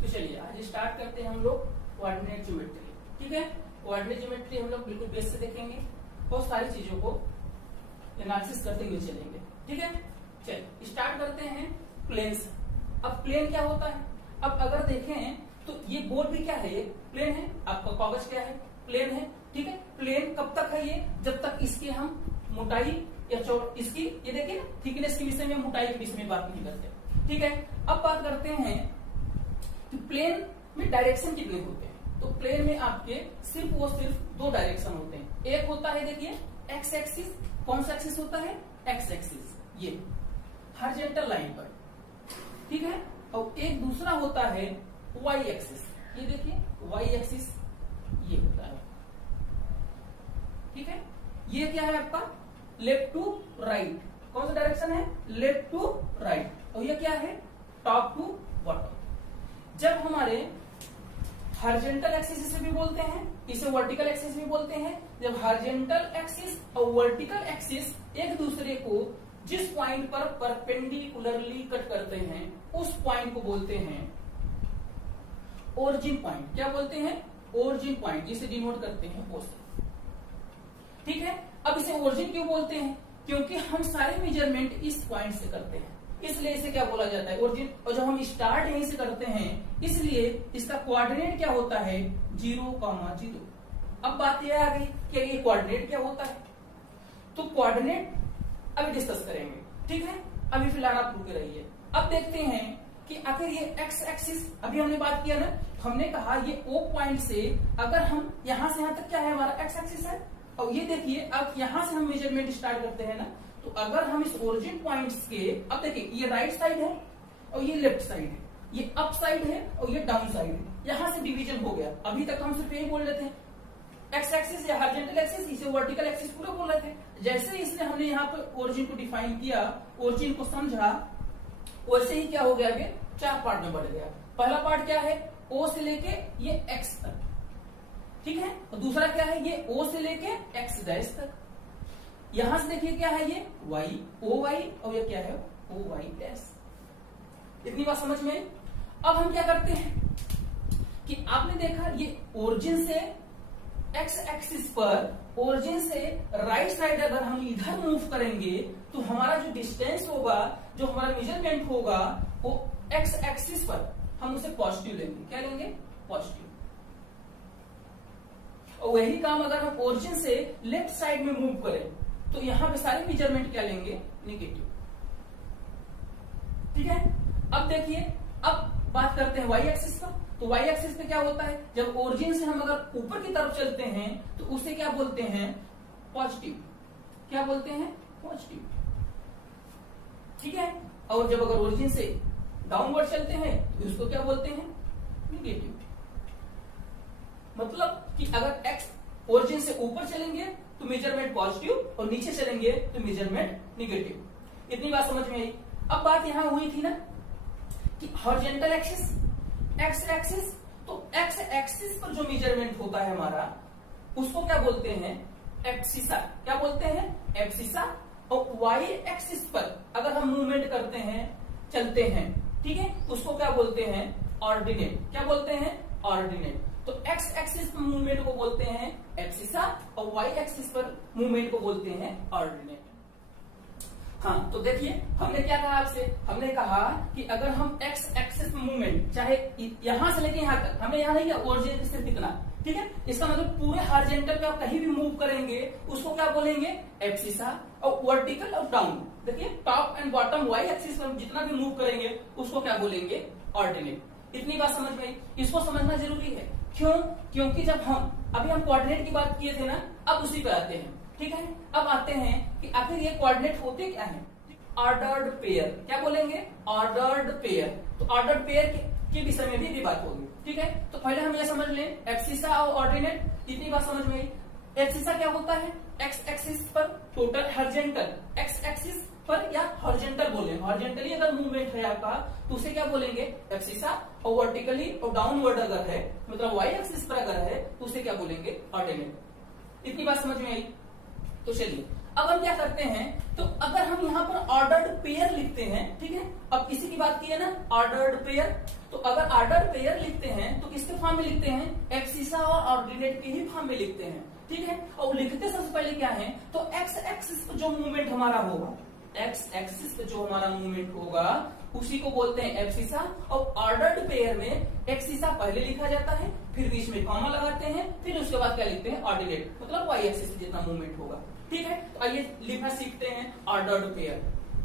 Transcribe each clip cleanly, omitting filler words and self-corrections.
तो चलिए आज स्टार्ट करते हैं हम लोग कोऑर्डिनेट ज्योमेट्री। ठीक है, कोऑर्डिनेट ज्योमेट्री हम लोग बिल्कुल बेस से देखेंगे, बहुत सारी चीजों को एनालिसिस करते हुए चलेंगे। ठीक है, चलिए स्टार्ट करते हैं प्लेन से। अब प्लेन क्या होता है, अब अगर देखें तो ये बोर्ड भी क्या है, ये प्लेन है, आपका कागज क्या है, प्लेन है। ठीक है, प्लेन कब तक है ये, जब तक इसके हम मोटाई या चौड़ इसकी ये देखिए थिकनेस के विषय में, मोटाई के विषय में बात नहीं करते। ठीक है, अब बात करते हैं कि प्लेन में डायरेक्शन कितने होते हैं। तो प्लेन में आपके सिर्फ दो डायरेक्शन होते हैं। एक होता है देखिए एक्स एक्सिस, कौन सा एक्सिस होता है, एक्स एक्सिस, ये हॉरिजॉन्टल लाइन पर। ठीक है, और एक दूसरा होता है वाई एक्सिस, ये देखिए वाई एक्सिस ये होता है। ठीक है, ये क्या है आपका लेफ्ट टू राइट, कौन सा डायरेक्शन है, लेफ्ट टू राइट। और ये क्या है टॉप टू बॉटम। जब हमारे हॉरिजॉन्टल एक्सिस इसे भी बोलते हैं, इसे वर्टिकल एक्सिस भी बोलते हैं। जब हॉरिजॉन्टल एक्सिस और वर्टिकल एक्सिस एक दूसरे को जिस पॉइंट पर परपेंडिकुलरली कट करते हैं उस पॉइंट को बोलते हैं ओरिजिन पॉइंट। क्या बोलते हैं, ओरिजिन पॉइंट, जिसे डिनोट करते हैं ओ से। ठीक है, अब इसे ओरिजिन क्यों बोलते हैं, क्योंकि हम सारे मेजरमेंट इस पॉइंट से करते हैं, इसलिए इसे क्या बोला जाता है, ओरिजिन। और जब हम स्टार्ट यहीं से करते हैं इसलिए इसका कोऑर्डिनेट क्या होता है, 0,0। अब बात यह आ गई कि ये कोऑर्डिनेट क्या होता है, तो कोऑर्डिनेट अभी डिस्कस करेंगे। ठीक है, अभी फिलहाल आप रुके रहिए। अब देखते हैं कि आखिर ये एक्स एक्सिस, अभी हमने बात किया ना, हमने कहा ये ओ पॉइंट से अगर हम यहां से यहां तक क्या है हमारा एक्स एक्सिस है। और ये देखिए अब यहां से हम मेजरमेंट स्टार्ट करते हैं ना, तो अगर हम इस ओरिजिन पॉइंट्स के, अब देखिए ये राइट साइड है और ये लेफ्ट साइड है, ये अप साइड है और ये डाउन साइड है, यहां से डिवीजन हो गया। अभी तक हम सिर्फ यही बोल रहे थे एक्स एक्सिस या हॉरिजॉन्टल एक्सिस, इसे वर्टिकल एक्सिस पूरा बोल रहे थे। जैसे इसने हमने यहाँ पर ओरिजिन को डिफाइन किया, ओरिजिन को समझा, वैसे ही क्या हो गया, आगे 4 पार्ट में बढ़ गया। पहला पार्ट क्या है, ओ से लेके ये एक्स तक। ठीक है, और दूसरा क्या है, ये ओ से लेके एक्स डैश तक। यहां से देखिए क्या है, ये वाई, ओ वाई, और ये क्या है, ओ वाई डैश। इतनी बात समझ में। अब हम क्या करते हैं कि आपने देखा ये ओरिजिन से एक्स एक्सिस पर, ओरिजिन से राइट साइड अगर हम इधर मूव करेंगे तो हमारा जो डिस्टेंस होगा, जो हमारा मेजरमेंट होगा, वो एक्स एक्सिस पर हम उसे पॉजिटिव लेंगे। क्या लेंगे, पॉजिटिव। और वही काम अगर हम ओरिजिन से लेफ्ट साइड में मूव करें तो यहां पे सारे मेजरमेंट क्या लेंगे, निगेटिव। ठीक है, अब देखिए, अब बात करते हैं वाई एक्सिस का। तो वाई एक्सिस पे क्या होता है, जब ओरिजिन से हम अगर ऊपर की तरफ चलते हैं तो उसे क्या बोलते हैं, पॉजिटिव। क्या बोलते हैं, पॉजिटिव। ठीक है, और जब अगर ओरिजिन से डाउनवर्ड चलते हैं तो उसको क्या बोलते हैं, निगेटिव। मतलब कि अगर एक्स ओरिजिन से ऊपर चलेंगे तो मेजरमेंट पॉजिटिव और नीचे चलेंगे तो मेजरमेंट निगेटिव। इतनी बात समझ में आई। अब बात यहां हुई थी ना कि हॉरिजॉन्टल एक्सिस, एक्स एक्सिस, तो एक्स एक्सिस पर जो मेजरमेंट होता है हमारा उसको क्या बोलते हैं, एब्सिसा। क्या बोलते हैं, एब्सिसा। और वाई एक्सिस पर अगर हम मूवमेंट करते हैं, चलते हैं, ठीक है, उसको क्या बोलते हैं, ऑर्डिनेट। क्या बोलते हैं, ऑर्डिनेट। तो एक्स एक्सिस पर मूवमेंट को बोलते हैं एब्सिसा और वाई एक्सिस पर मूवमेंट को बोलते हैं ऑर्डिनेट। हाँ, तो देखिए हमने क्या कहा आपसे, हमने कहा कि अगर हम एक्स एक्सिस मूवमेंट चाहे यहां से लेके यहां तक, हमने यहां नहीं किया ओरिजिन से दिखना। ठीक है, इसका मतलब पूरे हॉरिजॉन्टल पे आप कहीं भी मूव करेंगे उसको क्या बोलेंगे, एब्सिसा। और वर्टिकल और डाउन, देखिए top and bottom Y axis पर जितना भी मूव करेंगे उसको क्या बोलेंगे, ऑर्डिनेट। इतनी बात समझ में आई। इसको समझना जरूरी है, क्यों, क्योंकि जब हम अभी हम कोऑर्डिनेट की बात किए थे ना, अब उसी पर आते हैं। ठीक है, अब आते हैं कि आखिर ये कोऑर्डिनेट होते क्या है, ऑर्डर्ड पेयर। क्या बोलेंगे, ऑर्डर्ड पेयर। तो ऑर्डर्ड पेयर के विषय में भी बात होगी। ठीक है, तो पहले हम ये समझ लें एब्सिसा और ऑर्डिनेट। इतनी बात समझ में आई। एब्सिसा क्या होता है, एक्स एक्सिस पर टोटल हॉरिजॉन्टल, एक्स एक्सिस पर या हॉरिजॉन्टल बोले, हॉरिजॉन्टली अगर मूवमेंट है आपका तो उसे क्या बोलेंगे, एब्सिसा। और वर्टिकली और डाउनवर्ड अगर है, मतलब वाई एक्सिस पर अगर है तो उसे क्या बोलेंगे, ऑर्डिनेट। इतनी बात समझ में आई। तो चलिए अब हम क्या करते हैं, तो अगर हम यहाँ पर ऑर्डर्ड पेयर लिखते हैं, ठीक है, अब इसी की बात की है ना ऑर्डर्ड पेयर, तो अगर ऑर्डर्ड पेयर लिखते हैं तो किसके फॉर्म में लिखते हैं, एक्सिसा और ऑर्डिनेट के ही फॉर्म में लिखते हैं, ठीक है। और लिखते सबसे पहले क्या है, तो एक्स एक्सिस पर जो मूवमेंट हमारा होगा, एक्स एक्सिस पे जो हमारा मूवमेंट होगा उसी को बोलते हैं एब्सिसा। और ऑर्डर्ड पेयर में एक्सिसा पहले लिखा जाता है, फिर बीच में कॉमा लगाते हैं, फिर उसके बाद क्या लिखते हैं, ऑर्डिनेट, मतलब वाई एक्सिस पे जितना मूवमेंट होगा, ठीक है। तो आइए लिखना सीखते हैं ऑर्डर्ड पेयर,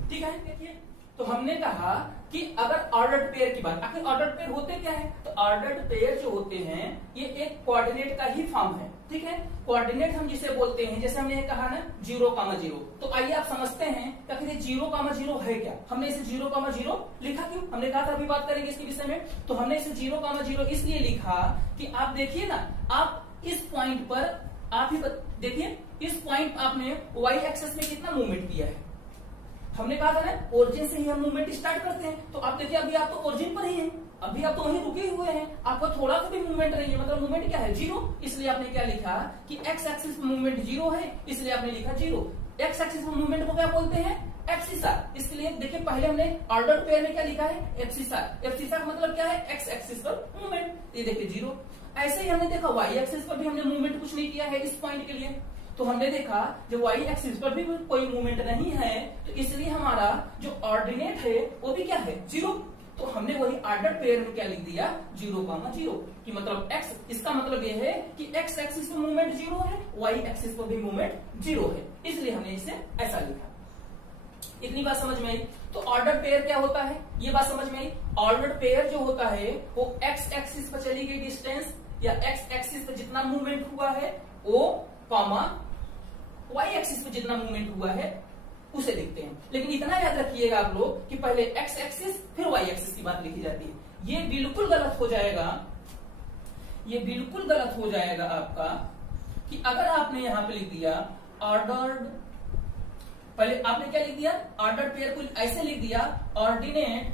ठीक है। देखिए, तो हमने कहा कि अगर ऑर्डर्ड पेयर की बात, आखिर ऑर्डर्ड पेयर होते क्या है, तो ऑर्डर्ड पेयर जो होते हैं ये एक कोऑर्डिनेट का ही फॉर्म है, ठीक है। कोऑर्डिनेट हम जिसे बोलते हैं, जैसे हमने कहा ना 0,0, तो आइए आप समझते हैं कि आखिर ये 0,0 है क्या। हमने इसे 0,0 लिखा क्यों, हमने कहा था अभी बात करेंगे इसके विषय में। तो हमने इसे 0,0 इसलिए लिखा कि आप देखिए ना, आप इस पॉइंट पर आप ही देखिए, इस पॉइंट आपने वाई एक्सिस में कितना मूवमेंट किया है। हमने कहा था ना ओरिजिन से ही हम मूवमेंट स्टार्ट करते हैं, तो आप देखिए अभी आप तो ओरिजिन पर ही हैं, अभी आप तो वहीं रुके हुए हैं, आपको थोड़ा सा भी मूवमेंट नहीं है, मतलब मूवमेंट क्या है, 0। इसलिए आपने क्या लिखा कि एक्स एक्सिस में मूवमेंट 0 है, इसलिए आपने लिखा 0। एक्स एक्सिस में मूवमेंट को क्या बोलते हैं, एब्सिसा। इसलिए देखिए पहले हमने ऑर्डर्ड पेयर में क्या लिखा है, एब्सिसा। एब्सिसा का मतलब क्या है, एक्स एक्सिस पर मूवमेंट, ये देखिए 0। ऐसे ही हमने देखा वाई एक्सिस पर भी हमने मूवमेंट कुछ नहीं किया है इस पॉइंट के लिए, तो हमने देखा जब वाई एक्सिस पर भी कोई मूवमेंट नहीं है, तो इसलिए हमारा जो ऑर्डिनेट है वो भी क्या है, 0। तो हमने वही ऑर्डर्ड पेयर में क्या लिख दिया, 0,0 कि मतलब x, इसका मतलब ये है कि x एक्सिस पर मूवमेंट 0 है, y एक्सिस पर भी मूवमेंट 0 है, इसलिए हमने इसे ऐसा लिखा। इतनी बात समझ में आई। तो ऑर्डर्ड पेयर क्या होता है, ये बात समझ में आई। ऑर्डर्ड पेयर जो होता है वो x एक्सिस पर चली गई डिस्टेंस या x एक्सिस पर जितना मूवमेंट हुआ है वो कॉमा y एक्सिस पे जितना मूवमेंट हुआ है उसे लिखते हैं। लेकिन इतना याद रखिएगा आप लोग कि पहले x एक्सिस फिर y एक्सिस की बात लिखी जाती है। ये बिल्कुल गलत हो जाएगा, ये बिल्कुल गलत हो जाएगा आपका कि अगर आपने यहां पे लिख दिया ऑर्डर्ड, पहले आपने क्या लिख दिया, ऑर्डर्ड पेयर को ऐसे लिख दिया ऑर्डिनेट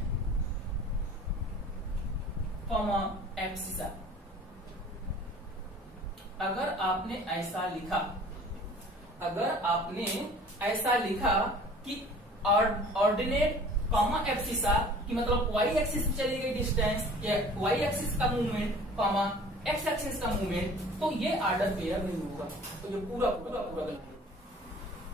कॉमा एब्सिसा। अगर आपने ऐसा लिखा, अगर आपने ऐसा लिखा कि ऑर्डिनेट कॉमा एब्सिसा की मतलब y एक्सिस पे चली गई डिस्टेंस या y एक्सिस का मूवमेंट कॉमा x एक्सिस का मूवमेंट, तो ये ऑर्डर पेयर नहीं होगा, तो ये पूरा पूरा पूरा गलत है।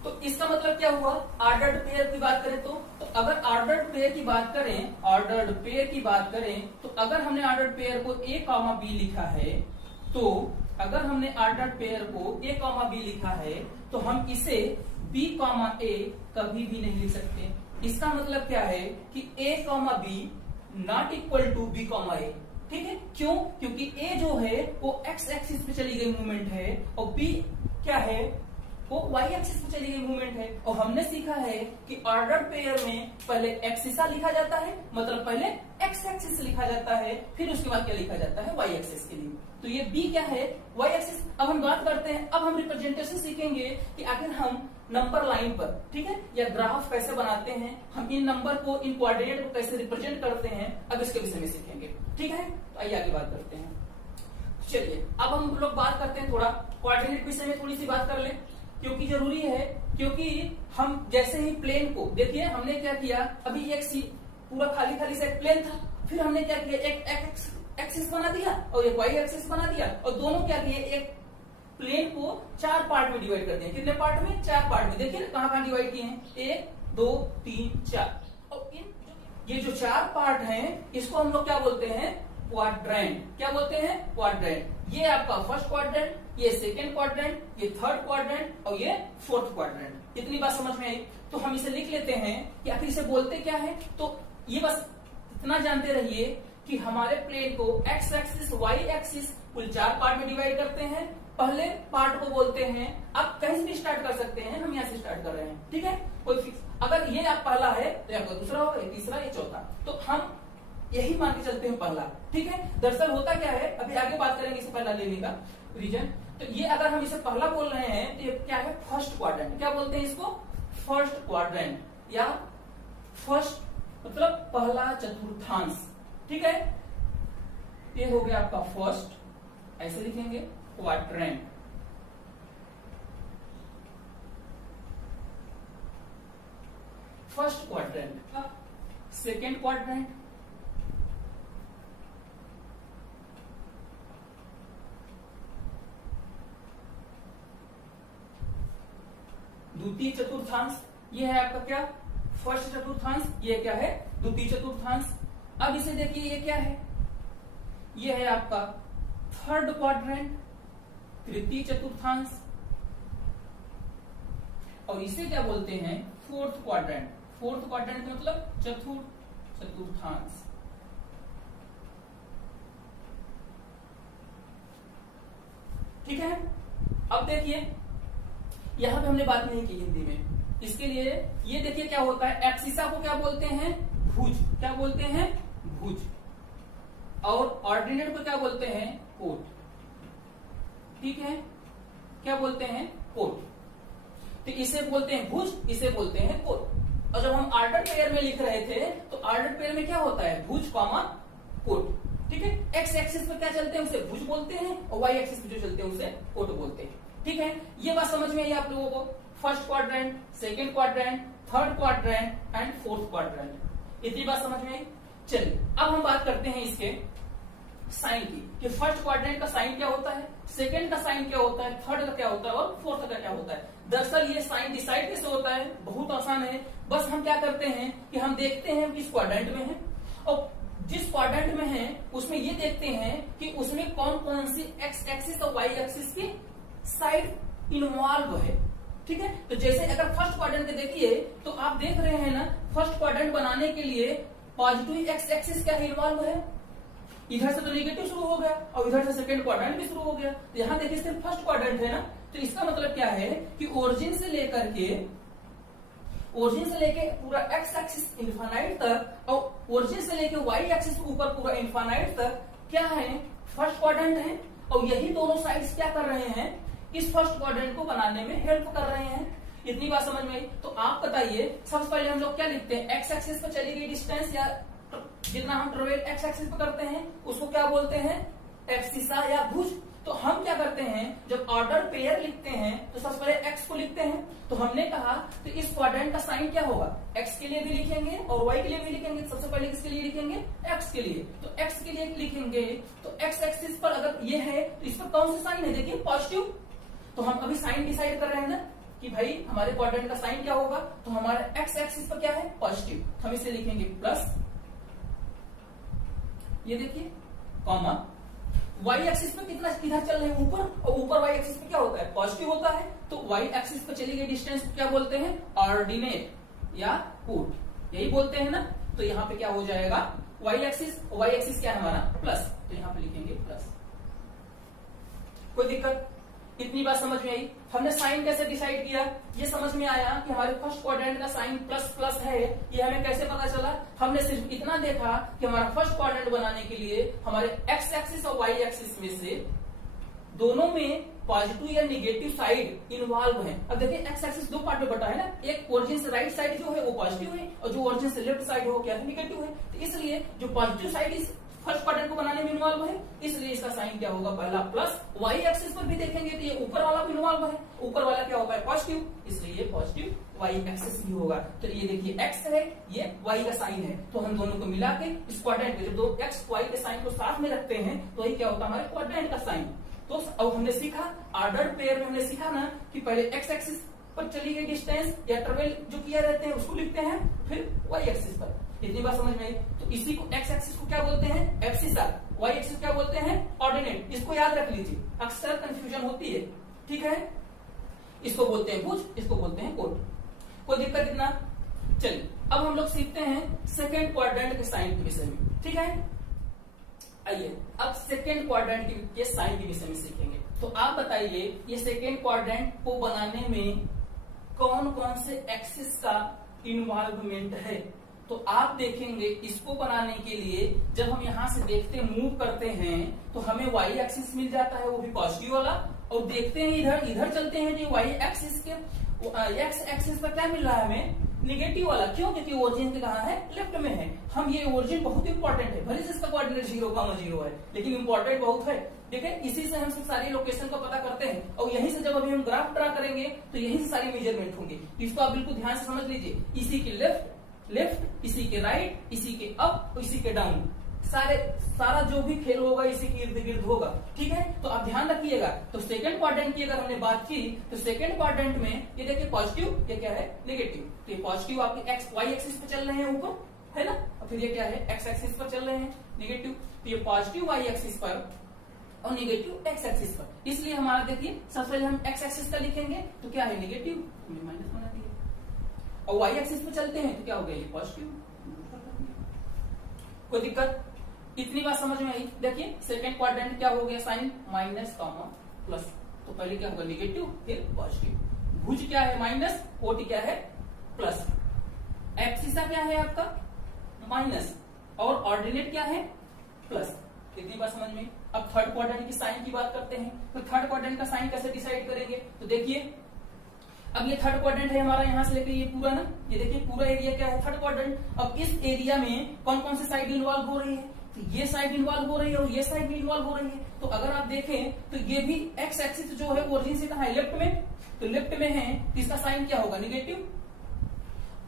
तो इसका मतलब क्या हुआ, ऑर्डर्ड पेयर की बात करें तो अगर ऑर्डर्ड पेयर की बात करें, ऑर्डर्ड पेयर की बात करें तो अगर हमने ऑर्डर्ड पेयर को a, b लिखा है, तो अगर हमने ऑर्डर्ड पेयर को a, b लिखा है तो हम इसे b, a कभी भी नहीं लिख सकते। इसका मतलब क्या है कि a, b not equal to b, a, ठीक है। क्यों, क्योंकि a जो है वो x एक्सिस पे चली गई मूवमेंट है और b क्या है, वो y एक्सिस पे चली गई मूवमेंट है। और हमने सीखा है कि ऑर्डर्ड पेयर में पहले एक्सिसा लिखा जाता है, मतलब पहले x एक्सिस लिखा जाता है, फिर उसके बाद क्या लिखा जाता है, y एक्सिस के लिए। तो ये b क्या है, y एक्सिस। अब हम बात करते हैं, अब हम रिप्रेजेंटेशन सीखेंगे कि आखिर हम नंबर लाइन पर, ठीक है, या ग्राफ कैसे बनाते हैं, हम इन नंबर को, इन कोऑर्डिनेट को कैसे रिप्रेजेंट करते हैं, अब इसके विषय में सीखेंगे, ठीक है। तो आइए आगे बात करते हैं। चलिए अब हम लोग बात करते हैं थोड़ा कोऑर्डिनेट विषय में, थोड़ी सी बात कर लें क्योंकि जरूरी है। क्योंकि हम जैसे ही प्लेन को देखिए, हमने क्या किया, अभी एक पूरा खाली खाली सा एक प्लेन था, फिर हमने क्या किया, एक एक्स एक्सिस बना दिया और एक वाई एक्सिस बना दिया, और दोनों क्या किए, एक प्लेन को 4 पार्ट में डिवाइड कर दिया। कितने पार्ट में, 4 पार्ट में। देखिए कहां कहां डिवाइड किए हैं, 1 2 3 4। और ये जो 4 पार्ट हैं इसको हम लोग क्या बोलते हैं, क्वाड्रेंट। क्या बोलते हैं, क्वाड्रेंट। ये आपका फर्स्ट क्वाड्रेंट, ये सेकेंड क्वाड्रेंट, ये थर्ड क्वाड्रेंट और ये फोर्थ क्वाड्रेंट। इतनी बात समझ में आई। तो हम इसे लिख लेते हैं कि आखिर इसे बोलते क्या है। तो ये बस इतना जानते रहिए कि हमारे प्लेन को एक्स एक्सिस, वाई एक्सिस कुल 4 पार्ट में डिवाइड करते हैं। पहले पार्ट को बोलते हैं, आप कहीं से भी स्टार्ट कर सकते हैं, हम यहाँ से स्टार्ट कर रहे हैं, ठीक है, कोई फिक्स। अगर ये आप पहला है तो या दूसरा होगा, या तीसरा, या चौथा, तो हम यही मान के चलते हैं पहला, ठीक है। दरअसल होता क्या है, अभी आगे बात करेंगे इसे पहला लेने का रीजन। तो ये अगर हम इसे पहला बोल रहे हैं तो ये क्या है, फर्स्ट क्वाड्रेंट। क्या बोलते हैं इसको, फर्स्ट क्वाड्रेंट या फर्स्ट मतलब पहला चतुर्थांश, ठीक है। ये हो गया आपका फर्स्ट, ऐसे लिखेंगे क्वाड्रेंट। फर्स्ट क्वाड्रेंट का सेकेंड क्वाड्रेंट, द्वितीय चतुर्थांश, ये है आपका क्या फर्स्ट चतुर्थांश, ये क्या है द्वितीय चतुर्थांश। अब इसे देखिए ये क्या है, ये है आपका थर्ड क्वाड्रेंट, तृतीय चतुर्थांश, और इसे क्या बोलते हैं फोर्थ क्वाड्रेंट। फोर्थ क्वाड्रेंट का मतलब चतुर्थ चतुर्थांश। ठीक है, अब देखिए यहां पे हमने बात नहीं की हिंदी में, इसके लिए ये देखिए क्या होता है, एक्सिसा को क्या बोलते हैं भुज, क्या बोलते हैं भुज, और ऑर्डिनेट को क्या बोलते हैं कोट। ठीक है, क्या बोलते हैं कोट, तो इसे बोलते हैं भुज, इसे बोलते हैं कोट। और जब हम ऑर्डर पेयर में लिख रहे थे तो ऑर्डर पेयर में क्या होता है भुज कॉमा कोट। ठीक है, एक्स एक्सिस पर क्या चलते हैं उसे भुज बोलते हैं, और वाई एक्सिस पर जो चलते हैं उसे कोट बोलते हैं। ठीक है, ये बात समझ में आई आप लोगों को, first quadrant, second quadrant, third quadrant and fourth quadrant, इतनी बात समझ में आई। चलिए अब हम बात करते हैं इसके साइन की, कि फर्स्ट क्वाड्रेंट का साइन क्या होता है, सेकंड का साइन क्या होता है, थर्ड का क्या होता है और फोर्थ का क्या होता है। दरअसल ये साइन डिसाइड कैसे होता है, बहुत आसान है, बस हम क्या करते हैं कि हम देखते हैं किस क्वाड्रेंट में है, और जिस क्वाड्रेंट में है उसमें ये देखते हैं कि उसमें कौन कौन सी एक्स एक्सिस और वाई एक्सिस की साइड इन्वॉल्व है। ठीक है, तो जैसे अगर फर्स्ट क्वाड्रेंट देखिए तो आप देख रहे हैं ना, फर्स्ट क्वाड्रेंट बनाने के लिए पॉजिटिव एक्स एक्सिस क्या इन्वॉल्व है, इधर से तो नेगेटिव शुरू हो गया और इधर से सेकंड क्वाड्रेंट भी शुरू हो गया। तो यहाँ देखिए सिर्फ फर्स्ट क्वाड्रेंट है ना, तो इसका मतलब क्या है कि ओरिजिन से लेकर पूरा एक्स एक्सिस इन्फानाइट तक और ओरिजिन से लेकर वाई एक्सिस के ऊपर पूरा इन्फानाइट तक क्या है फर्स्ट क्वाड्रेंट है, और यही दोनों साइड्स क्या कर रहे हैं इस फर्स्ट क्वाड्रेंट को बनाने में हेल्प कर रहे हैं। इतनी बात समझ में आई। तो आप बताइए सबसे पहले हम लोग क्या लिखते हैं, एक्स एक्सिस पर चली गई डिस्टेंस या जितना हम ट्रेवल एक्स एक्सिस पे करते हैं उसको क्या बोलते हैं एब्सिसा या भुज। तो हम क्या करते हैं जब ऑर्डर पेयर लिखते हैं तो सबसे पहले एक्स को लिखते हैं। तो हमने कहा तो इस क्वाड्रेंट का साइन क्या होगा, एक्स के लिए भी लिखेंगे और वाई के लिए भी लिखेंगे। सबसे पहले किसके लिए लिखेंगे, एक्स के लिए। तो एक्स के लिए लिखेंगे तो एक्स एक्सिस पर अगर ये है तो इस पर कौन सा साइन है, देखिए पॉजिटिव। तो हम अभी साइन डिसाइड कर रहे हैं ना कि भाई हमारे क्वाड्रेंट का साइन क्या होगा, तो हमारा एक्स एक्सिस पर क्या है पॉजिटिव, हम इसे लिखेंगे प्लस, ये देखिए कॉमा, वाई एक्सिस पे कितना किधर चल रहे हैं ऊपर, और ऊपर वाई एक्सिस पे क्या होता है पॉजिटिव होता है। तो वाई एक्सिस पे चली गई डिस्टेंस क्या बोलते हैं ऑर्डिनेट या कोट, यही बोलते हैं ना। तो यहाँ पे क्या हो जाएगा वाई एक्सिस क्या है हमारा प्लस, तो यहाँ पे लिखेंगे प्लस। कोई दिक्कत, इतनी बात समझ में आई। हमने साइन कैसे डिसाइड किया, ये समझ में आया कि हमारे फर्स्ट क्वाड्रेंट का साइन प्लस प्लस है। ये हमें कैसे पता चला, हमने सिर्फ इतना देखा कि हमारा फर्स्ट क्वाड्रेंट बनाने के लिए हमारे एक्स एक्सिस और वाई एक्सिस में से दोनों में पॉजिटिव या निगेटिव साइड इन्वॉल्व है। अब देखिए एक्स एक्सिस दो पार्ट में बटा है ना, एक ओरिजिन से राइट साइड जो है वो पॉजिटिव है और जो ओरिजिन से लेफ्ट साइड है वो क्या है निगेटिव है। तो इसलिए जो पॉजिटिव साइड इस फर्स्ट क्वाड्रेंट को बनाने में इन्वॉल्व है, इसलिए इसका साइन क्या होगा पहला प्लस। वाई एक्सिस पर भी देखेंगे तो ये ऊपर वाला भी इन्वॉल्व है, ऊपर वाला क्या होता है पॉजिटिव, इसलिए ये पॉजिटिव वाई एक्सिस भी होगा। तो ये देखिए एक्स है, ये वाई का साइन है, तो हम दोनों को मिला के इस क्वाड्रेंट में जब दो एक्स वाई के साइन को साथ में रखते हैं तो ये क्या होता है हमारे क्वाड्रेंट का साइन। तो अब हमने सीखा ऑर्डर पेयर में, हमने सीखा ना कि पहले एक्स एक्सिस पर चली गई डिस्टेंस या ट्रेवल जो किया रहते हैं उसको लिखते हैं, फिर वाई एक्सिस पर। इतनी बात समझ में आई। तो इसी को एक्स एक्सिस को क्या बोलते हैं एब्सिसा, वाई एक्सिस क्या बोलते हैं ऑर्डिनेट। इसको याद रख लीजिए, अक्सर कंफ्यूजन होती है। ठीक है, इसको बोलते हैं भुज, इसको बोलते हैं कोट। कोई दिक्कत इतना। चलिए अब हम लोग सीखते हैं सेकेंड क्वाड्रेंट के साइन के विषय में। ठीक है, आइए अब सेकेंड क्वाड्रेंट के साइन के विषय में सीखेंगे। तो आप बताइए ये सेकेंड क्वाड्रेंट को बनाने में कौन कौन से एक्सिस का इन्वॉल्वमेंट है। तो आप देखेंगे इसको बनाने के लिए जब हम यहां से देखते मूव करते हैं तो हमें वाई एक्सिस मिल जाता है, वो भी पॉजिटिव वाला, और देखते हैं इधर चलते हैं जो वाई एक्सिस के एक्स एक्सिस पर क्या मिल रहा है हमें निगेटिव वाला। क्यों? क्योंकि ओरिजिन के कहा है, लेफ्ट में है। हम ये ओरिजिन बहुत इंपॉर्टेंट है, भले से इसका कोऑर्डिनेट 0,0 है, लेकिन इंपॉर्टेंट बहुत है। देखिए इसी से हम सारी लोकेशन को पता करते हैं, और यहीं से जब अभी हम ग्राफ ड्रा करेंगे तो यहीं से सारी मेजरमेंट होंगी। इसको आप बिल्कुल ध्यान से समझ लीजिए। इसी के लेफ्ट, इसी के राइट, इसी के अप, इसी के डाउन, सारा जो भी खेल होगा इसी के इर्द गिर्द होगा। ठीक है, तो आप ध्यान रखिएगा। तो सेकंड क्वाड्रेंट की अगर हमने बात की, तो सेकंड क्वाड्रेंट में ये देखिए पॉजिटिव, ये क्या है, नेगेटिव। तो ये पॉजिटिव आपके एक्स वाई एक्सिस पे चल रहे हैं ऊपर, है ना, और फिर ये क्या है, एक्स एक्सिस पर चल रहे हैं, नेगेटिव। तो ये पॉजिटिव वाई एक्सिस पर और नेगेटिव एक्स एक्सिस पर। इसलिए हमारा देखिए सबसे पहले हम एक्स एक्सिस का लिखेंगे तो क्या है, नेगेटिव, माइनस बना दिए। और वाई एक्सिस पे चलते हैं तो क्या हो गया, ये पॉजिटिव। कोई दिक्कत? इतनी बात समझ में आई? देखिए सेकंड क्वाड्रेंट क्या हो गया, साइन माइनस कॉमा प्लस। तो पहले क्या होगा, नेगेटिव, फिर पॉजिटिव। भुज क्या है, माइनस, कोटि क्या है, प्लस। एब्सिसा क्या है आपका, माइनस, और ऑर्डिनेट क्या है, प्लस। इतनी बात समझ में? अब थर्ड क्वाड्रेंट की साइन की बात करते हैं। तो थर्ड क्वाड्रेंट का साइन कैसे डिसाइड करेंगे? तो देखिए अब ये थर्ड क्वाड्रेंट है हमारा, यहां से लेकर ये पूरा ना, ये देखिए पूरा एरिया क्या है, थर्ड क्वाड्रेंट। अब इस एरिया में कौन कौन सी साइड इन्वॉल्व हो रही है, तो ये साइड इन्वॉल्व हो रही है और ये साइड भी इन्वॉल्व हो रही है। तो अगर आप देखें तो ये भी एक्स एक्सिस जो है ओरिजिन से कहा है, लेफ्ट में, तो लेफ्ट में है तो इसका साइन क्या होगा, नेगेटिव।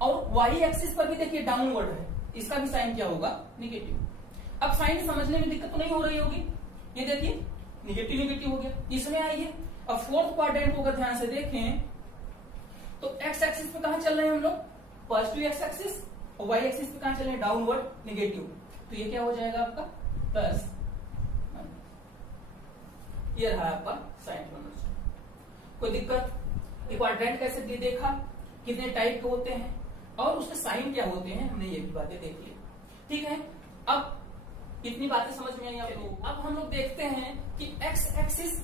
और वाई एक्सिस पर भी देखिए डाउनवर्ड है, इसका भी साइन क्या होगा, नेगेटिव। अब साइन समझने में दिक्कत तो नहीं हो रही होगी, ये देखिए नेगेटिव नेगेटिव हो गया। इसमें आइए अब फोर्थ क्वाड्रेंट को अगर ध्यान से देखें तो एक्स एक्सिस पे कहां चल रहे हैं हम लोग, पॉजिटिव एक्स एक्सिस, और वाई एक्सिस पे कहां चल रहे हैं, डाउनवर्ड, नेगेटिव। तो ये क्या हो जाएगा आपका, प्लस। ये रहा आपका साइन कन्वर्जन। कोई दिक्कत? क्वाड्रेंट कैसे देखा, कितने टाइप के होते हैं और उसके साइन क्या होते हैं, हमने ये भी बातें देख ली। ठीक है, अब इतनी बातें समझ में आई आपको। अब हम लोग देखते हैं कि एक्स एक्सिस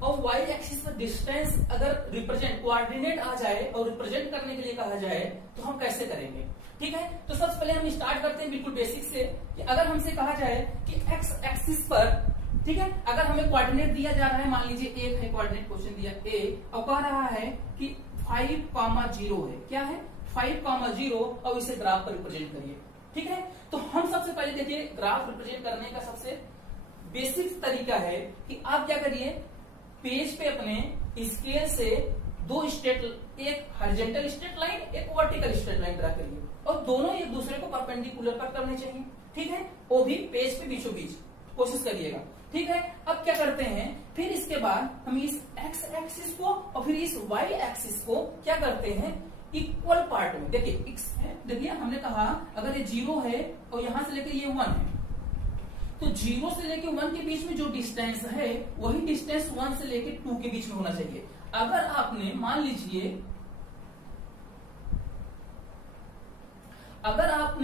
और वाई एक्सिस पर डिस्टेंस अगर रिप्रेजेंट कोऑर्डिनेट आ जाए और रिप्रेजेंट करने के लिए कहा जाए तो हम कैसे करेंगे। ठीक है, तो सबसे पहले हम स्टार्ट करते हैं बिल्कुल बेसिक से कि अगर हमसे कहा जाए कि एक्स एक्सिस पर, ठीक है, अगर हमें कोऑर्डिनेट दिया जा रहा है, मान लीजिए एक है कोऑर्डिनेट क्वेश्चन दिया ए, और कह रहा है कि 5,0 है, क्या है, 5,0, और इसे ग्राफ पर रिप्रेजेंट करिए। ठीक है, तो हम सबसे पहले देखिए ग्राफ रिप्रेजेंट करने का सबसे बेसिक तरीका है कि आप क्या करिए, पेज पे अपने स्केल से दो स्ट्रेट, एक हॉरिजॉन्टल स्ट्रेट लाइन, एक वर्टिकल स्ट्रेट लाइन ड्रा करिए, और दोनों एक दूसरे को परपेंडिकुलर पर करने चाहिए। ठीक है, वो भी पेज पे बीचों बीच कोशिश करिएगा। ठीक है, अब क्या करते हैं, फिर इसके बाद हम इस एक्स एक्सिस को और फिर इस वाई एक्सिस को क्या करते हैं, इक्वल पार्ट में। देखिए देखिए हमने कहा अगर ये 0 है और यहां से लेकर ये 1 है, तो 0 से लेकर 1 के बीच में जो डिस्टेंस है वही डिस्टेंस 1 से लेकर 2 के बीच में होना चाहिए। अगर आपने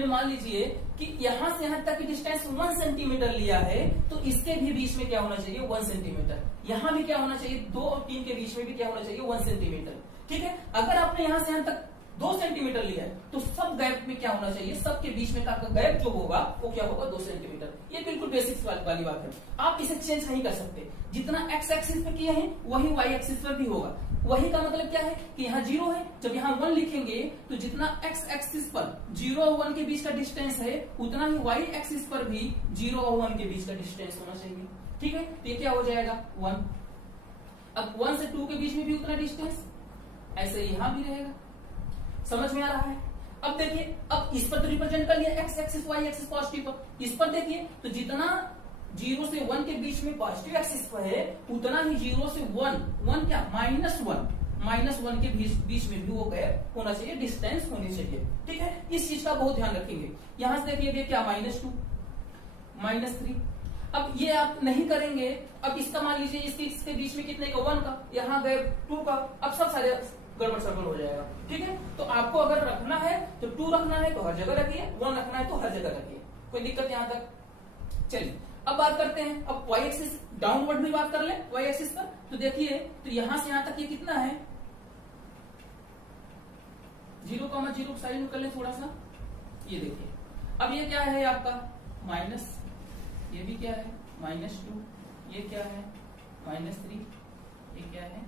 मान लीजिए कि यहां से यहां तक की डिस्टेंस 1 सेंटीमीटर लिया है, तो इसके भी बीच में क्या होना चाहिए, 1 सेंटीमीटर। यहां भी क्या होना चाहिए, 2 और 3 के बीच में भी क्या होना चाहिए, 1 सेंटीमीटर। ठीक है, अगर आपने यहां से यहां तक 2 सेंटीमीटर लिया है तो सब गैप में क्या होना चाहिए, सबके बीच में का गैप जो होगा वो क्या होगा, 2 सेंटीमीटर। ये बिल्कुल बेसिक्स वाली बात है, आप इसे चेंज नहीं कर सकते। जितना एक्स एक्सिस पे किया है वही वाई एक्सिस पर भी होगा। वही का मतलब क्या है कि यहाँ 0 है, जब यहाँ 1 लिखेंगे तो जितना एक्स एक्सिस पर 0 और 1 के बीच का डिस्टेंस है उतना ही वाई एक्सिस पर भी 0 और 1 के बीच का डिस्टेंस होना चाहिए। ठीक है, तो ये क्या हो जाएगा, 1। अब 1 से 2 के बीच में भी उतना डिस्टेंस, ऐसे यहां भी रहेगा। समझ में आ रहा है? अब देखिए, अब इस पर तो रिप्रेजेंट कर लिया X axis Y axis positive पर, इस पर देखिए तो जितना 0 से 1 के बीच में पॉजिटिव एक्सिस पर है उतना ही 0 से 1 क्या, -1 के बीच में भी वो गैप होना चाहिए, डिस्टेंस होनी चाहिए। ठीक है, इस चीज का बहुत ध्यान रखेंगे। यहां से देखिए क्या, -2, -3। अब ये आप नहीं करेंगे, अब इसका मान लीजिए इसके बीच में कितने का, 1 का, यहाँ गैप 2 का, अब सब सारे गड़बड़ सड़बड़ हो जाएगा। ठीक है, तो आपको अगर रखना है तो 2 रखना है तो हर जगह रखिए, 1 रखना है तो हर जगह रखिए, कोई दिक्कत यहां तक। चलिए अब बात करते हैं, अब वाई एक्सिस डाउनवर्ड में बात कर ले, वाई एक्सिस पर तो देखिए तो यहां से यहां तक ये कितना है, 0,0 साइड में कर ले थोड़ा सा, ये देखिए। अब ये क्या है आपका माइनस, ये भी क्या है -2, ये क्या है -3, ये क्या है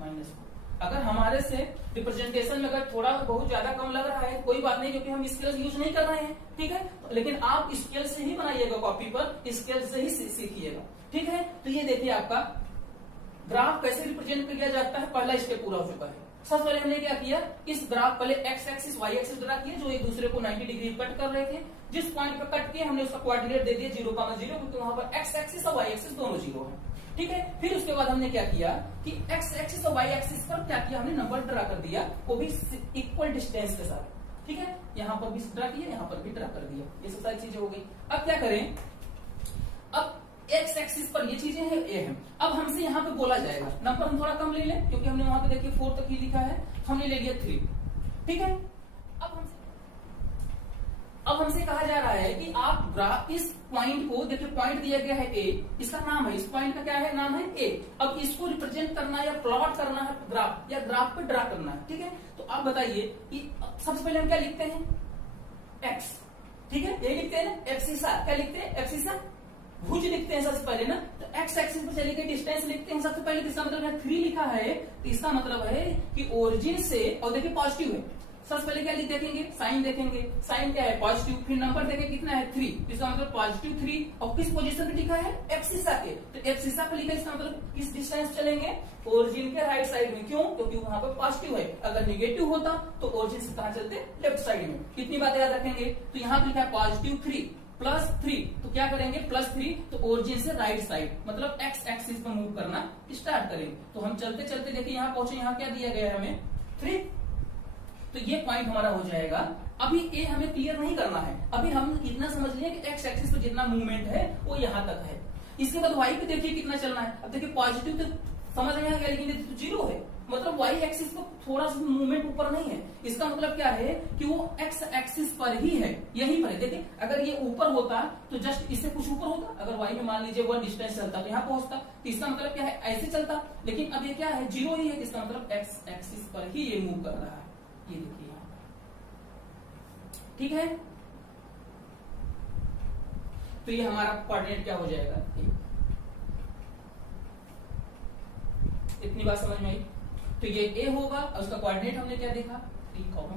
-4। अगर हमारे से रिप्रेजेंटेशन में अगर थोड़ा बहुत ज्यादा कम लग रहा है कोई बात नहीं, क्योंकि हम स्केल्स यूज नहीं कर रहे हैं, ठीक है। लेकिन आप स्केल से ही बनाइएगा, कॉपी पर स्केल से ही सीखिएगा, ठीक है। तो ये देखिए आपका ग्राफ कैसे रिप्रेजेंट किया जाता है, पहला स्टेप पूरा हो चुका है। सबसे पहले हमने क्या किया, इस ग्राफ पहले X axis Y axis draw किया जो एक दूसरे को 90 डिग्री कट कर रहे थे। जिस पॉइंट पर कट किए हमने उसका कोऑर्डिनेट दे दिया 0,0, क्योंकि वहां पर एक्स एक्सिस और वाई एक्सिस दोनों 0 है, ठीक है। फिर उसके बाद हमने क्या किया कि एक्स एक्सिस और वाई एक्सिस पर क्या किया, हमने नंबर ड्रा कर दिया, वो भी इक्वल डिस्टेंस के साथ, ठीक है। यहाँ पर भी ड्रा किया, यहाँ पर भी ड्रा कर दिया, ये सब सारी चीजें हो गई। अब क्या करें, अब एक्स एक्सिस पर ये चीजें हैं, ए है। अब हमसे यहाँ पे बोला जाएगा, नंबर हम थोड़ा कम ले लें क्योंकि हमने वहां पे देखिए 4 तक ही लिखा है, हमने ले लिया 3, ठीक है। अब हमसे कहा जा रहा है कि आप ग्राफ इस पॉइंट को देखिए, पॉइंट दिया गया है ए, इसका नाम है, इस पॉइंट का क्या है, नाम है ए। अब इसको रिप्रेजेंट करना या प्लॉट करना है ग्राफ, या ग्राफ पे ड्रा करना है, ठीक है। तो आप बताइए कि सबसे पहले हम क्या लिखते हैं, एक्स, ठीक है, ये लिखते हैं ना, एक्सिसा, क्या लिखते हैं, एक्सिसा भुज लिखते हैं सबसे पहले ना। तो एक्स एक्सिस पर चले गए, डिस्टेंस लिखते हैं सबसे पहले, इसका मतलब है 3 लिखा है, तो इसका मतलब है कि ओरिजिन से, और देखिए पॉजिटिव है, सबसे पहले क्या देखेंगे, साइन देखेंगे, साइन क्या है, पॉजिटिव, फिर नंबर देखेंगे कितना है 3, इसका मतलब पॉजिटिव 3, और किस पोजीशन पे लिखा है, एक्सिसा के, तो एक्सिसा पे लिखा है, इसका मतलब किस डिस्टेंस चलेंगे, ओरिजिन के राइट साइड में, क्यों, क्योंकि वहां पर पॉजिटिव है। अगर निगेटिव होता तो ओरिजिन से कहां चलते, लेफ्ट साइड में। कितनी बातें याद रखेंगे, तो यहाँ पे लिखा है पॉजिटिव 3 प्लस 3, तो क्या करेंगे, प्लस 3, तो ओरिजिन से राइट साइड, मतलब एक्स एक्सिस पर मूव करना स्टार्ट करेंगे। तो हम चलते चलते देखिए यहाँ पहुंचे, यहाँ क्या दिया गया है हमें 3, तो ये पॉइंट हमारा हो जाएगा। अभी ए हमें क्लियर नहीं करना है, अभी हम इतना समझ लिया कि एक्स एक्सिस पर जितना मूवमेंट है वो यहाँ तक है। इसके बाद वाई पे देखिए कितना चलना है। अब देखिए पॉजिटिव तो समझ में आ गया, लेकिन ये तो 0 है, मतलब वाई एक्सिस पर थोड़ा सा मूवमेंट ऊपर नहीं है। इसका मतलब क्या है कि वो एक्स एक्सिस पर ही है, यहीं पर है। देखिए अगर ये ऊपर होता तो जस्ट इससे कुछ ऊपर होता, अगर वाई में मान लीजिए 1 डिस्टेंस चलता तो यहाँ पहुंचता, तो इसका मतलब क्या है, ऐसे चलता। लेकिन अब ये क्या है, 0 ही है, इसका मतलब एक्स एक्सिस पर ही ये मूव कर रहा है, ये देखिए यहाँ, ठीक है। तो ये हमारा कोऑर्डिनेट क्या हो जाएगा, इतनी बात समझ में आई। तो ये ए होगा, और उसका कोऑर्डिनेट हमने क्या देखा, 3,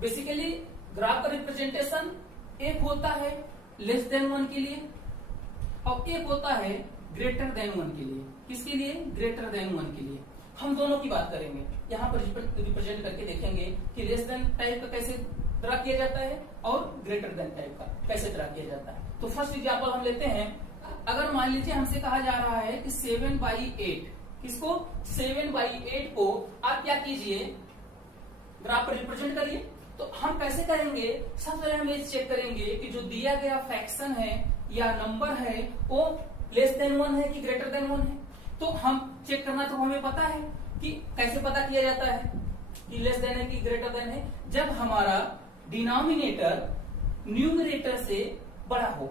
बेसिकली ग्राफ का रिप्रेजेंटेशन एक होता है लेस देन 1 के लिए, और एक होता है ग्रेटर देन 1 के लिए। किसके लिए, ग्रेटर देन 1 के लिए। हम दोनों की बात करेंगे, यहाँ पर रिप्रेजेंट करके देखेंगे कि लेस देन टाइप का कैसे ड्रा किया जाता है और ग्रेटर देन टाइप का कैसे ड्रा किया जाता है। तो फर्स्ट एग्जांपल हम लेते हैं। अगर मान लीजिए हमसे कहा जा रहा है कि 7/8, किसको, 7/8 को आप क्या कीजिए, ग्राफ पर रिप्रेजेंट करिए। तो हम कैसे करेंगे, सबसे पहले हम ये चेक करेंगे कि जो दिया गया फ्रैक्शन है या नंबर है वो लेस देन 1 है कि ग्रेटर देन 1 है। तो हम चेक करना तो हमें पता है कि कैसे पता किया जाता है कि लेस देन है कि ग्रेटर देन है, जब हमारा डिनोमिनेटर न्यूमरेटर से बड़ा हो,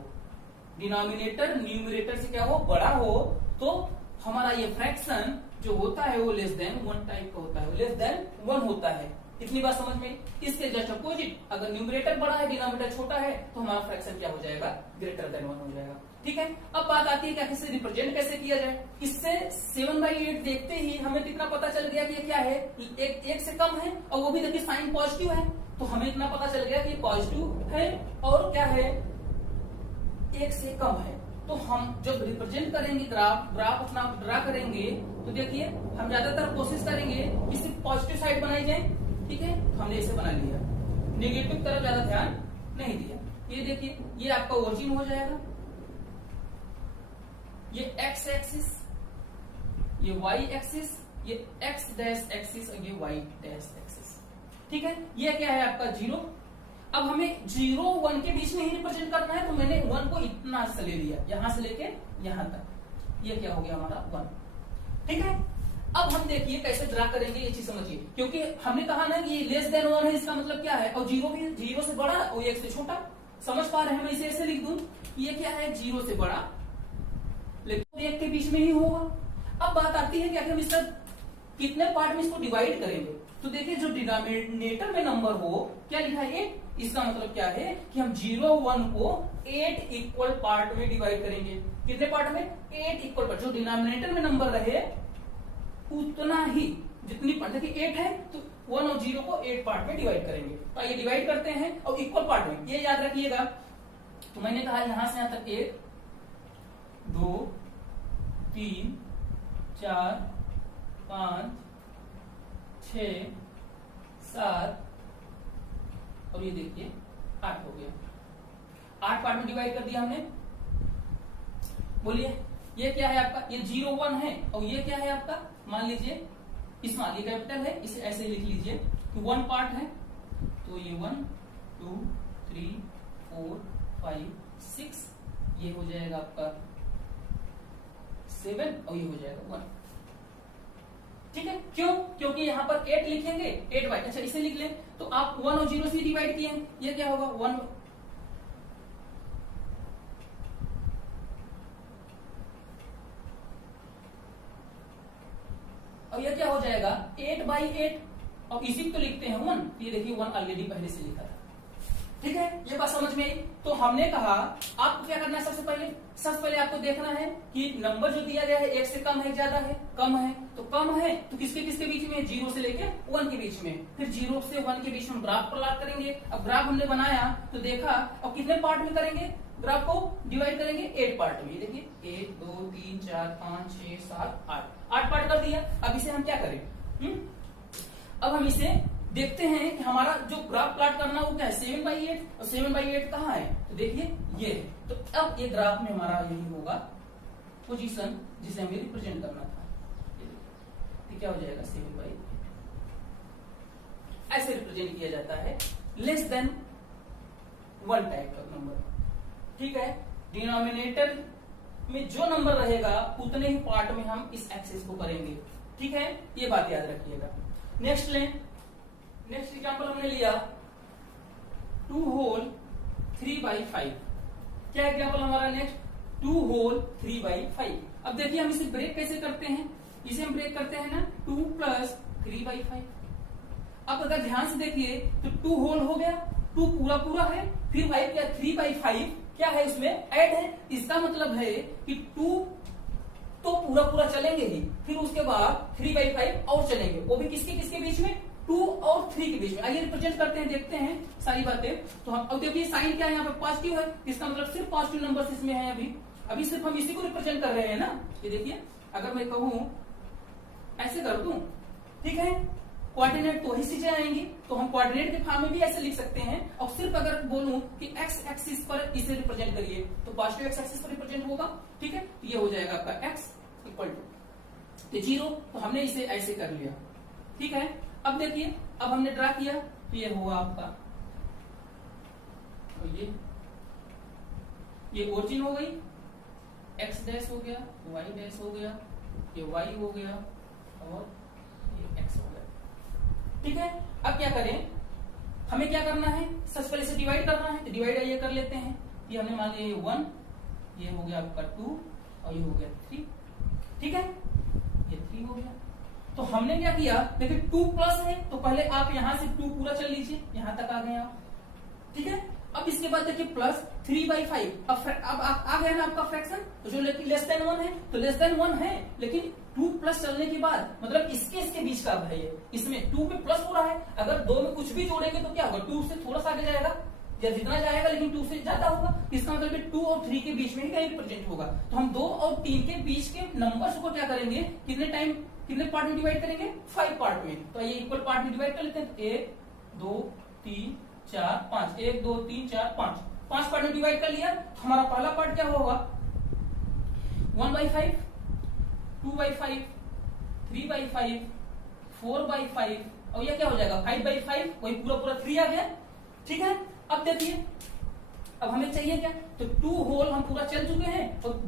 डिनोमिनेटर न्यूमरेटर से क्या हो, बड़ा हो, तो हमारा ये फ्रैक्शन जो होता है वो लेस देन 1 टाइप का होता है, लेस देन 1 होता है। इतनी बात समझ में। इसके जस्ट अपोजिट, अगर न्यूमरेटर बड़ा है डिनोमिनेटर छोटा है तो हमारा फ्रैक्शन क्या हो जाएगा, ग्रेटर देन 1 हो जाएगा, ठीक है। अब बात आती है कि इसे रिप्रेजेंट कैसे किया जाए। इससे 7/8 देखते ही हमें कितना पता चल गया कि ये क्या है, एक से कम है, और वो भी देखिए साइन पॉजिटिव है, तो हमें इतना पता चल गया कि पॉजिटिव है और क्या है, 1 से कम है। तो हम जब रिप्रेजेंट करेंगे ग्राफ अपना ड्रा करेंगे, तो देखिए हम ज्यादातर कोशिश करेंगे कि सिर्फ पॉजिटिव साइड बनाई जाए, ठीक है। हमने इसे बना लिया, नेगेटिव तरफ ज्यादा ध्यान नहीं दिया। ये देखिए ये आपका ओरिजिन हो जाएगा, ये एक्स एक्सिस, ये वाई एक्सिस, ये एक्स डैश एक्सिस और ये वाई डैश एक्सिस, ठीक है। ये क्या है आपका 0। अब हमें 0 1 के बीच में ही रिप्रेजेंट करना है, तो मैंने 1 को इतना से ले लिया, यहां से लेके यहां तक, ये क्या हो गया हमारा 1, ठीक है। अब हम देखिए कैसे ड्रा करेंगे, ये चीज समझिए, क्योंकि हमने कहा ना कि लेस देन 1 है, इसका मतलब क्या है, और 0 भी 0 से बड़ा और 1 से छोटा, समझ पा रहे हैं। मैं इसे ऐसे लिख दूं, ये क्या है 0 से बड़ा, लेकिन 1 के बीच में ही होगा। अब बात आती है कि हम इसका कितने पार्ट में इसको डिवाइड करेंगे। तो देखिए जो डिनोमिनेटर में नंबर हो, क्या लिखा है 8, इसका मतलब क्या है कि हम 0 1 को 8 इक्वल पार्ट में डिवाइड करेंगे। कितने पार्ट में? 8 इक्वल पार्ट। जो डिनोमिनेटर में नंबर रहे उतना ही, जितनी पार्ट, देखिए 8 है तो 1 और 0 को 8 पार्ट में डिवाइड करेंगे। तो ये डिवाइड करते हैं और इक्वल पार्ट में, ये याद रखिएगा। तो मैंने कहा यहां से यहां तक 1 2 3 4 5 6 7 और ये देखिए 8 हो गया। 8 पार्ट में डिवाइड कर दिया हमने। बोलिए ये क्या है आपका? ये 0 1 है और ये क्या है आपका? मान लीजिए स्मॉल, ये कैपिटल है, इसे ऐसे लिख लीजिए कि 1 पार्ट है तो ये 1 2 3 4 5 6, ये हो जाएगा आपका 7 और ये हो जाएगा 1। ठीक है, क्यों? क्योंकि यहां पर 8 लिखेंगे, 8 बाई, अच्छा इसे लिख लें तो आप 1 और 0 से डिवाइड किए हैं, ये क्या होगा 1, और ये क्या हो जाएगा 8 बाई 8 और इसी को लिखते हैं 1, ये देखिए 1 ऑलरेडी पहले से लिखा था। ठीक है, ये बात समझ में आई। तो हमने कहा आपको क्या करना है, सबसे पहले आपको देखना है कि नंबर जो दिया गया है 1 से कम है ज्यादा है? कम है। तो कम है तो किसके किसके बीच में? 0 से लेके 1 के बीच में। फिर 0 से 1 के बीच में ग्राफ प्लॉट करेंगे। अब ग्राफ हमने बनाया तो देखा, अब कितने पार्ट में करेंगे? ग्राफ को डिवाइड करेंगे 8 पार्ट में। देखिए 1 2 3 4 5 6 7 8 पार्ट कर दिया। अब इसे हम क्या करें? अब हम इसे देखते हैं कि हमारा जो ग्राफ प्लॉट करना वो क्या है 7 बाई 8, और 7 बाई 8 कहाँ है? तो देखिए ये है। तो अब ये ग्राफ में हमारा यही होगा पोजीशन जिसे हमें रिप्रेजेंट करना था। तो क्या हो जाएगा 7 बाई 8 ऐसे रिप्रेजेंट किया जाता है, लेस देन 1 टाइप का नंबर। ठीक है, डिनोमिनेटर में जो नंबर रहेगा उतने ही पार्ट में हम इस एक्सेस को करेंगे। ठीक है, ये बात याद रखिएगा। नेक्स्ट लें, नेक्स्ट एग्जाम्पल हमने लिया 2 होल 3 बाई 5। क्या एग्जाम्पल हमारा नेक्स्ट? 2 whole 3 by 5। अब देखिए हम इसे ब्रेक कैसे करते हैं, इसे हम ब्रेक करते हैं ना 2 प्लस 3 बाई 5। अब अगर ध्यान से देखिए तो 2 होल हो गया, 2 पूरा पूरा है, फिर 5 क्या 3 बाई 5 क्या है उसमें ऐड है। इसका मतलब है कि 2 तो पूरा पूरा चलेंगे ही, फिर उसके बाद 3 बाई 5 और चलेंगे, वो भी किसके किसके बीच में? 2 और 3 के बीच में। आइए रिप्रेजेंट करते हैं, देखते हैं सारी बातें। तो हम अब देखिए साइन क्या है यहाँ पे पॉजिटिव है, इसका मतलब सिर्फ पॉजिटिव नंबर्स इसमें है। अभी सिर्फ हम इसी को रिप्रेजेंट कर रहे हैं ना। ये देखिए अगर मैं कहूं ऐसे कर दूं, ठीक है, कोऑर्डिनेट तो ही चीजें आएंगी, तो हम कोऑर्डिनेट के फॉर्म में भी ऐसे लिख सकते हैं। और सिर्फ अगर बोलूं कि एक्स एक्सिस पर इसे रिप्रेजेंट करिए तो पॉजिटिव एक्स एक्सिस पर रिप्रेजेंट होगा। ठीक है, तो ये हो जाएगा आपका एक्स इक्वल टू 0, तो हमने इसे ऐसे कर लिया। ठीक है, अब देखिए अब हमने ड्रा किया तो ये हुआ आपका, तो ये ओरिजिन हो गई, एक्स डैश हो गया, वाई डैश हो गया, ये वाई हो गया और ये एक्स हो गया। ठीक है, अब क्या करें, हमें क्या करना है, सबसे पहले से डिवाइड करना है। तो डिवाइड ये कर लेते हैं। ये हमने मान लिया ये 1, ये हो गया आपका 2 और ये हो गया 3। ठीक है, ये 3 हो गया। तो हमने क्या किया, देखिए 2 प्लस है तो पहले आप यहां से 2 पूरा चल लीजिए, यहां तक आ गए आप। ठीक है, अब इसके बाद देखिए प्लस 3 बाई 5। अब आ गया ना आपका फ्रैक्शन, तो जो लेस देन 1 है तो लेस देन 1 है, लेकिन 2 प्लस चलने के बाद मतलब इसके बीच का है ये, इसमें 2 पे प्लस हो रहा है। अगर 2 में कुछ भी जोड़ेंगे तो क्या होगा, 2 से थोड़ा सा आगे जाएगा या जितना जाएगा, लेकिन 2 से ज्यादा होगा। इसका मतलब 2 और 3 के बीच में ही कहीं रिप्रेजेंट होगा। तो हम 2 और 3 के बीच के नंबर्स को क्या करेंगे, कितने पार्ट में डिवाइड करेंगे, 5 पार्ट में। तो ये इक्वल पार्ट में डिवाइड कर लेते हैं। 1 2 3 4 5, 1 2 3 4 5 पार्ट में डिवाइड कर लिया। तो हमारा पहला पार्ट क्या होगा 1 बाई 5, 2 बाई 5, 3 बाई 5, 4 बाई 5 और ये क्या हो जाएगा 5 बाई 5, वही पूरा पूरा 3 आ गया। ठीक है, अब देखिए अब हमें चाहिए क्या, तो 2 होल हम पूरा चल चुके हैं और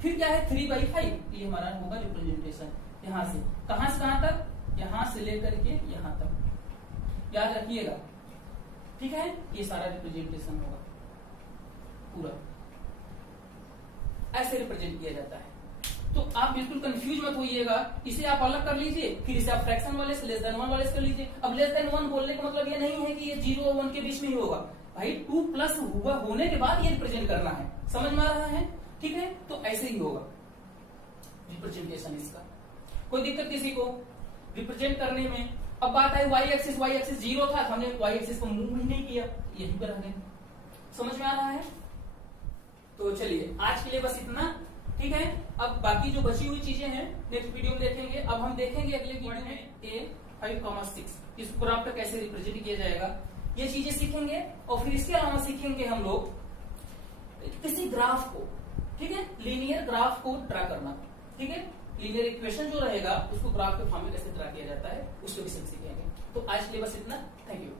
फिर क्या है 3 बाई 5, ये हमारा होगा रिप्रेजेंटेशन। यहां से कहां तक, यहां से लेकर के यहां तक, याद रखिएगा। ठीक है, ये सारा रिप्रेजेंटेशन होगा पूरा, ऐसे रिप्रेजेंट किया जाता है। तो आप बिल्कुल कंफ्यूज मत होइएगा, इसे आप अलग कर लीजिए, फिर इसे आप फ्रैक्शन वाले से लेस देन 1 वाले से कर लीजिए। अब लेस देन 1 बोलने का मतलब ये नहीं है कि ये 0 और 1 के बीच में ही होगा भाई, 2 प्लस हुआ होने के बाद ये रिप्रेजेंट करना है, समझ में आ रहा है? ठीक है, तो ऐसे ही होगा रिप्रेजेंटेशन इसका। कोई दिक्कत किसी को रिप्रेजेंट करने में? अब बात है y एक्सिस 0 था, हमने y एक्सिस को मूव ही नहीं किया, यही पर आ गए। समझ में आ रहा है? तो चलिए आज के लिए बस इतना, ठीक है। अब बाकी जो बची हुई चीजें हैं नेक्स्ट वीडियो में देखेंगे। अब हम देखेंगे अगले वीडियो में A5,6 इस ग्राफ का कैसे रिप्रेजेंट किया जाएगा, ये चीजें सीखेंगे। और फिर इसके अलावा सीखेंगे हम लोग किसी ग्राफ को, ठीक है, लीनियर ग्राफ को ड्रा करना, ठीक है, लीनियर इक्वेशन जो रहेगा उसको ग्राफ के फॉर्म में कैसे ड्रा किया जाता है उसको भी सीखेंगे। तो आज के लिए बस इतना, थैंक यू।